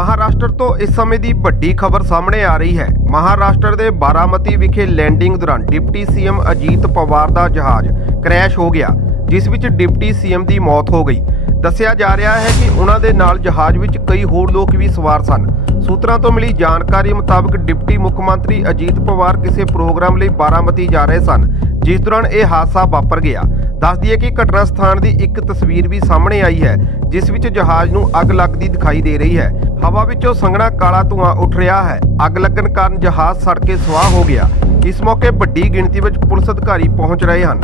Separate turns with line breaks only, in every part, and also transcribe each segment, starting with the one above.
ਮਹਾਰਾਸ਼ਟਰ ਤੋਂ ਇਸ ਸਮੇਂ ਦੀ ਵੱਡੀ ਖਬਰ ਸਾਹਮਣੇ ਆ ਰਹੀ ਹੈ। ਮਹਾਰਾਸ਼ਟਰ ਦੇ ਬਾਰਾਮਤੀ ਵਿਖੇ ਲੈਂਡਿੰਗ ਦੌਰਾਨ ਡਿਪਟੀ ਸੀਐਮ ਅਜੀਤ ਪਵਾਰ ਦਾ ਜਹਾਜ਼ ਕ੍ਰੈਸ਼ ਹੋ ਗਿਆ, ਜਿਸ ਵਿੱਚ ਡਿਪਟੀ ਸੀਐਮ ਦੀ ਮੌਤ ਹੋ ਗਈ। ਦੱਸਿਆ ਜਾ ਰਿਹਾ ਹੈ ਕਿ ਉਹਨਾਂ ਦੇ ਨਾਲ ਜਹਾਜ਼ ਵਿੱਚ ਕਈ ਹੋਰ ਲੋਕ ਵੀ ਸਵਾਰ ਸਨ। ਸੂਤਰਾਂ ਤੋਂ ਮਿਲੀ ਜਾਣਕਾਰੀ ਮੁਤਾਬਕ ਡਿਪਟੀ ਮੁੱਖ ਮੰਤਰੀ ਅਜੀਤ ਪਵਾਰ ਕਿਸੇ ਪ੍ਰੋਗਰਾਮ ਲਈ ਬਾਰਾਮਤੀ ਜਾ ਰਹੇ ਸਨ। ਜਿਸ ਦੌਰਾਨ ਇਹ ਹਾਦਸਾ ਵਾਪਰ ਗਿਆ। ਦੱਸ ਦਈਏ ਕਿ ਘਟਨਾ ਸਥਾਨ ਦੀ ਇੱਕ ਤਸਵੀਰ ਵੀ ਸਾਹਮਣੇ ਆਈ ਹੈ, ਜਿਸ ਵਿੱਚ ਜਹਾਜ਼ ਨੂੰ ਅੱਗ ਲੱਗਦੀ ਦਿਖਾਈ ਦੇ ਰਹੀ ਹੈ। ਹਵਾ ਵਿੱਚੋਂ ਸੰਘਣਾ ਕਾਲਾ ਧੂੰਆਂ ਉੱਠ ਰਿਹਾ ਹੈ। ਅੱਗ ਲੱਗਣ ਕਾਰਨ ਜਹਾਜ਼ ਸੜ ਕੇ ਸੁਆਹ ਹੋ ਗਿਆ। ਇਸ ਮੌਕੇ ਵੱਡੀ ਗਿਣਤੀ ਵਿੱਚ ਪੁਲਿਸ ਅਧਿਕਾਰੀ ਪਹੁੰਚ ਰਹੇ ਹਨ।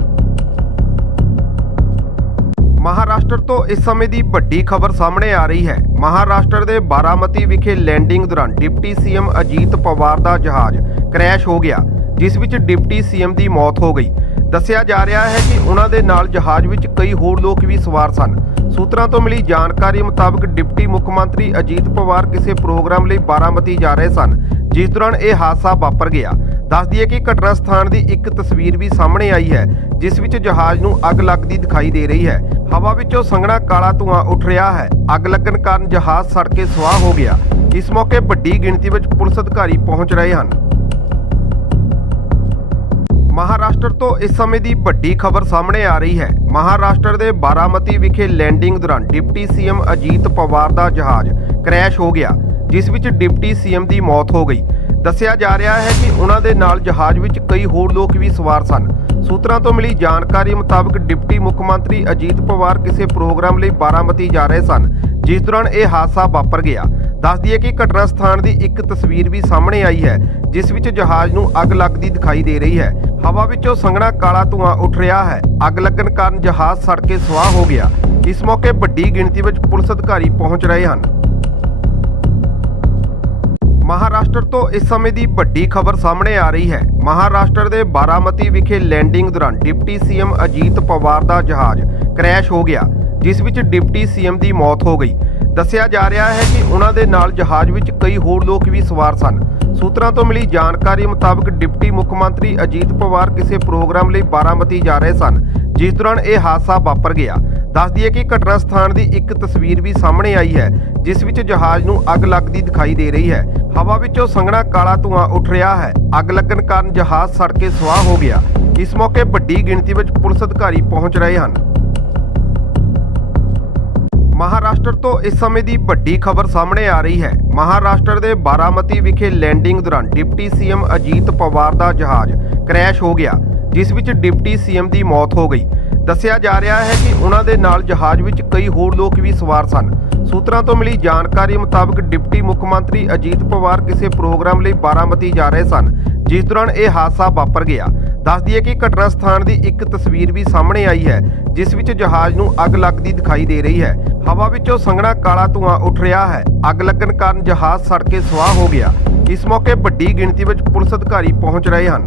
ਮਹਾਰਾਸ਼ਟਰ ਤੋਂ ਇਸ ਸਮੇਂ ਦੀ ਵੱਡੀ ਖਬਰ ਸਾਹਮਣੇ ਆ ਰਹੀ ਹੈ। ਮਹਾਰਾਸ਼ਟਰ ਦੇ ਬਾਰਾਮਤੀ ਵਿਖੇ ਲੈਂਡਿੰਗ ਦੌਰਾਨ ਡਿਪਟੀ ਸੀਐਮ ਅਜੀਤ ਪਵਾਰ ਦਾ ਜਹਾਜ਼ ਕ੍ਰੈਸ਼ ਹੋ ਗਿਆ। ਜਿਸ ਵਿੱਚ ਡਿਪਟੀ ਸੀਐਮ ਦੀ ਮੌਤ ਹੋ ਗਈ। ਦੱਸਿਆ ਜਾ ਰਿਹਾ ਹੈ ਕਿ ਉਹਨਾਂ ਦੇ ਨਾਲ ਜਹਾਜ਼ ਵਿੱਚ ਕਈ ਹੋਰ ਲੋਕ ਵੀ ਸਵਾਰ ਸਨ। ਸੂਤਰਾਂ ਤੋਂ ਮਿਲੀ ਜਾਣਕਾਰੀ ਮੁਤਾਬਕ ਡਿਪਟੀ ਮੁੱਖ ਮੰਤਰੀ ਅਜੀਤ ਪਵਾਰ ਕਿਸੇ ਪ੍ਰੋਗਰਾਮ ਲਈ ਬਾਰਾਮਤੀ ਜਾ ਰਹੇ ਸਨ, ਜਿਸ ਦੌਰਾਨ ਇਹ ਹਾਦਸਾ ਵਾਪਰ ਗਿਆ। ਦੱਸ ਦਈਏ ਕਿ ਘਟਨਾ ਸਥਾਨ ਦੀ ਇੱਕ ਤਸਵੀਰ ਵੀ ਸਾਹਮਣੇ ਆਈ ਹੈ, ਜਿਸ ਵਿੱਚ ਜਹਾਜ਼ ਨੂੰ ਅੱਗ ਲੱਗਦੀ ਦਿਖਾਈ ਦੇ ਰਹੀ ਹੈ। ਹਵਾ ਵਿੱਚੋਂ ਸੰਘਣਾ ਕਾਲਾ ਧੂੰਆਂ ਉੱਠ ਰਿਹਾ ਹੈ। ਅੱਗ ਲੱਗਣ ਕਾਰਨ ਜਹਾਜ਼ ਸੜ ਕੇ ਸੁਆਹ ਹੋ ਗਿਆ। ਇਸ ਮੌਕੇ ਵੱਡੀ ਗਿਣਤੀ ਵਿੱਚ ਪੁਲਿਸ ਅਧਿਕਾਰੀ ਪਹੁੰਚ ਰਹੇ ਹਨ। ਮਹਾਰਾਸ਼ਟਰ ਤੋਂ ਇਸ ਸਮੇਂ ਦੀ ਵੱਡੀ ਖਬਰ ਸਾਹਮਣੇ ਆ ਰਹੀ ਹੈ। ਮਹਾਰਾਸ਼ਟਰ ਦੇ ਬਾਰਾਮਤੀ ਵਿਖੇ ਲੈਂਡਿੰਗ ਦੌਰਾਨ ਡਿਪਟੀ ਸੀਐਮ ਅਜੀਤ ਪਵਾਰ ਦਾ ਜਹਾਜ਼ ਕ੍ਰੈਸ਼ ਹੋ ਗਿਆ, ਜਿਸ ਵਿੱਚ ਡਿਪਟੀ ਸੀਐਮ ਦੀ ਮੌਤ ਹੋ ਗਈ। ਦੱਸਿਆ ਜਾ ਰਿਹਾ ਹੈ ਕਿ ਉਹਨਾਂ ਦੇ ਨਾਲ ਜਹਾਜ਼ ਵਿੱਚ ਕਈ ਹੋਰ ਲੋਕ ਵੀ ਸਵਾਰ ਸਨ। ਸੂਤਰਾਂ ਤੋਂ ਮਿਲੀ ਜਾਣਕਾਰੀ ਮੁਤਾਬਕ ਡਿਪਟੀ ਮੁੱਖ ਮੰਤਰੀ ਅਜੀਤ ਪਵਾਰ ਕਿਸੇ ਪ੍ਰੋਗਰਾਮ ਲਈ ਬਾਰਾਮਤੀ ਜਾ ਰਹੇ ਸਨ, ਜਿਸ ਦੌਰਾਨ ਇਹ ਹਾਦਸਾ ਵਾਪਰ ਗਿਆ। ਦੱਸ ਦਈਏ ਕਿ ਘਟਨਾ ਸਥਾਨ ਦੀ ਇੱਕ ਤਸਵੀਰ ਵੀ ਸਾਹਮਣੇ ਆਈ ਹੈ, ਜਿਸ ਵਿੱਚ ਜਹਾਜ਼ ਨੂੰ ਅੱਗ ਲੱਗਦੀ ਦਿਖਾਈ ਦੇ ਰਹੀ ਹੈ। ਹਵਾ ਵਿੱਚੋਂ ਸੰਘਣਾ ਕਾਲਾ ਧੂੰਆਂ ਉੱਠ ਰਿਹਾ ਹੈ। ਅੱਗ ਲੱਗਣ ਕਾਰਨ ਜਹਾਜ਼ ਸੜ ਕੇ ਸੁਆਹ ਹੋ ਗਿਆ। ਇਸ ਮੌਕੇ ਵੱਡੀ ਗਿਣਤੀ ਵਿੱਚ ਪੁਲਿਸ ਅਧਿਕਾਰੀ ਪਹੁੰਚ ਰਹੇ ਹਨ। ਮਹਾਰਾਸ਼ਟਰ ਤੋਂ ਇਸ ਸਮੇਂ ਦੀ ਵੱਡੀ ਖਬਰ ਸਾਹਮਣੇ ਆ ਰਹੀ ਹੈ। ਮਹਾਰਾਸ਼ਟਰ ਦੇ ਬਾਰਾਮਤੀ ਵਿਖੇ ਲੈਂਡਿੰਗ ਦੌਰਾਨ ਡਿਪਟੀ ਸੀਐਮ ਅਜੀਤ ਪਵਾਰ ਦਾ ਜਹਾਜ਼ ਕ੍ਰੈਸ਼ ਹੋ ਗਿਆ, ਜਿਸ ਵਿੱਚ ਡਿਪਟੀ ਸੀਐਮ ਦੀ ਮੌਤ ਹੋ ਗਈ। ਦੱਸਿਆ ਜਾ ਰਿਹਾ ਹੈ ਕਿ ਉਹਨਾਂ ਦੇ ਨਾਲ ਜਹਾਜ਼ ਵਿੱਚ ਕਈ ਹੋਰ ਲੋਕ ਵੀ ਸਵਾਰ ਸਨ। ਸੂਤਰਾਂ ਤੋਂ ਮਿਲੀ ਜਾਣਕਾਰੀ ਮੁਤਾਬਕ ਡਿਪਟੀ ਮੁੱਖ ਮੰਤਰੀ ਅਜੀਤ ਪਵਾਰ ਕਿਸੇ ਪ੍ਰੋਗਰਾਮ ਲਈ ਬਾਰਾਮਤੀ ਜਾ ਰਹੇ ਸਨ, ਜਿਸ ਦੌਰਾਨ ਇਹ ਹਾਦਸਾ ਵਾਪਰ ਗਿਆ। ਦੱਸ ਦਈਏ ਕਿ ਘਟਨਾ ਸਥਾਨ ਦੀ ਇੱਕ ਤਸਵੀਰ ਵੀ ਸਾਹਮਣੇ ਆਈ ਹੈ, ਜਿਸ ਵਿੱਚ ਜਹਾਜ਼ ਨੂੰ ਅੱਗ ਲੱਗਦੀ ਦਿਖਾਈ ਦੇ ਰਹੀ ਹੈ। ਹਵਾ ਵਿੱਚੋਂ ਸੰਘਣਾ ਕਾਲਾ ਧੂੰਆਂ ਉੱਠ ਰਿਹਾ ਹੈ। ਅੱਗ ਲੱਗਣ ਕਾਰਨ ਜਹਾਜ਼ ਸੜ ਕੇ ਸੁਆਹ ਹੋ ਗਿਆ। ਇਸ ਮੌਕੇ ਵੱਡੀ ਗਿਣਤੀ ਵਿੱਚ ਪੁਲਿਸ ਅਧਿਕਾਰੀ ਪਹੁੰਚ ਰਹੇ ਹਨ। ਮਹਾਰਾਸ਼ਟਰ ਤੋਂ ਇਸ ਸਮੇਂ ਦੀ ਵੱਡੀ ਖਬਰ ਸਾਹਮਣੇ ਆ ਰਹੀ ਹੈ। ਮਹਾਰਾਸ਼ਟਰ ਦੇ ਬਾਰਾਮਤੀ ਵਿਖੇ ਲੈਂਡਿੰਗ ਦੌਰਾਨ ਡਿਪਟੀ ਸੀਐਮ ਅਜੀਤ ਪਵਾਰ ਦਾ ਜਹਾਜ਼ ਕ੍ਰੈਸ਼ ਹੋ ਗਿਆ, ਜਿਸ ਵਿੱਚ ਡਿਪਟੀ ਸੀਐਮ ਦੀ ਮੌਤ ਹੋ ਗਈ। ਦੱਸਿਆ ਜਾ ਰਿਹਾ ਹੈ ਕਿ ਉਹਨਾਂ ਦੇ ਨਾਲ ਜਹਾਜ਼ ਵਿੱਚ ਕਈ ਹੋਰ ਲੋਕ ਵੀ ਸਵਾਰ ਸਨ। ਸੂਤਰਾਂ ਤੋਂ ਮਿਲੀ ਜਾਣਕਾਰੀ ਮੁਤਾਬਕ ਡਿਪਟੀ ਮੁੱਖ ਮੰਤਰੀ ਅਜੀਤ ਪਵਾਰ ਕਿਸੇ ਪ੍ਰੋਗਰਾਮ ਲਈ ਬਾਰਾਮਤੀ ਜਾ ਰਹੇ ਸਨ, ਜਿਸ ਦੌਰਾਨ ਇਹ ਹਾਦਸਾ ਵਾਪਰ ਗਿਆ। ਦੱਸ ਦਈਏ ਕਿ ਘਟਨਾ ਸਥਾਨ ਦੀ ਇੱਕ ਤਸਵੀਰ ਵੀ ਸਾਹਮਣੇ ਆਈ ਹੈ, ਜਿਸ ਵਿੱਚ ਜਹਾਜ਼ ਨੂੰ ਅੱਗ ਲੱਗਦੀ ਦਿਖਾਈ ਦੇ ਰਹੀ ਹੈ। ਹਵਾ ਵਿੱਚੋਂ ਸੰਘਣਾ ਕਾਲਾ ਧੂੰਆਂ ਉੱਠ ਰਿਹਾ ਹੈ। ਅੱਗ ਲੱਗਣ ਕਾਰਨ ਜਹਾਜ਼ ਸੜ ਕੇ ਸੁਆਹ ਹੋ ਗਿਆ। ਇਸ ਮੌਕੇ ਵੱਡੀ ਗਿਣਤੀ ਵਿੱਚ ਪੁਲਿਸ ਅਧਿਕਾਰੀ ਪਹੁੰਚ ਰਹੇ ਹਨ।